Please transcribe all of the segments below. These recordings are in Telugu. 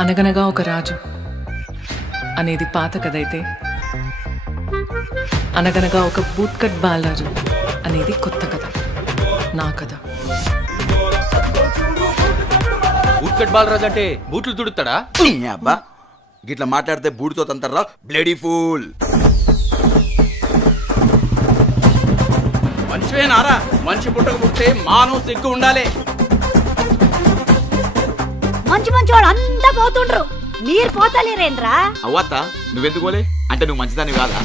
అనగనగా ఒక రాజు అనేది పాత కథ అయితే అనగనగా ఒక బూట్కట్ బాలరాజు అనేది కొత్త కథ, నా కథ. బూట్కట్ బాలరాజు అంటే బూట్లు తుడుతాడా? అబ్బా గిట్లా మాట్లాడితే బూడితో తంతర్రా బ్లడీ ఫూల్. మనిషివేనారా? మనిషి పుట్టక పుట్టే మానవ సిగ్గు ఉండాలి. మంచి మంచి వాళ్ళు అంతా పోతుండ్రు, మీరు పోతలేరేంద్రా? అవ్వత్త నువ్వెందుకు పోలే? అంటే నువ్వు మంచిదాన్ని కాదా?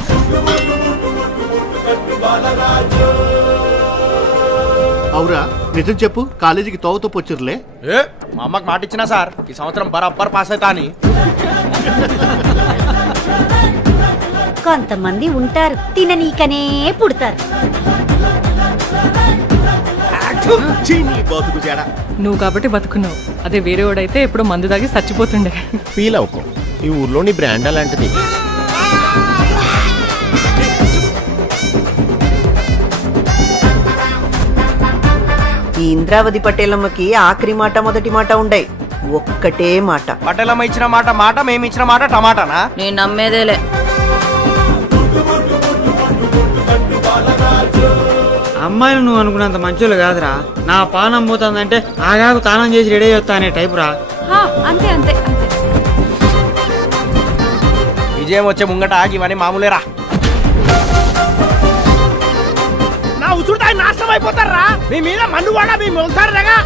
అవురా నిజం చెప్పు, కాలేజీకి తోవతో పొచ్చురులే. మా అమ్మకి మాట ఇచ్చినా సార్ ఈ సంవత్సరం బరాబర్ పాస్ అవుతా అని. కొంతమంది ఉంటారు తిననీకనే పుడతారు. నువ్వు కాబట్టి బతుకున్నావు, అదే వేరే వాడైతే ఎప్పుడో మందు దాగి చచ్చిపోతుండే. ఫీల్ అవుకో, ఈ ఊర్లోని బ్రాండ్ అలాంటిది. ఈ ఇంద్రావతి పటేలమ్మకి ఆఖరి మాట మొదటి మాట ఉండే ఒక్కటే మాట. పటేలమ్మ ఇచ్చిన మాట మాట, మేము ఇచ్చిన మాట టమాటానా? నేను నమ్మేదేలే. అమ్మాయిలు నువ్వు అనుకున్నంత మంచోళ్ళు కాదురా. నా పానం పోతుందంటే ఆగాకు తానం చేసి రెడీ అవుతా అనే టైపు రా. అంతే అంతే అంతే. విజయం వచ్చే ముంగట ఆగివని మామూలేరా. నా ఉసురుతాయి నాశనం అయిపోతారా. మీ మీద మన్ను వాడా మీ వెళ్తారుగా.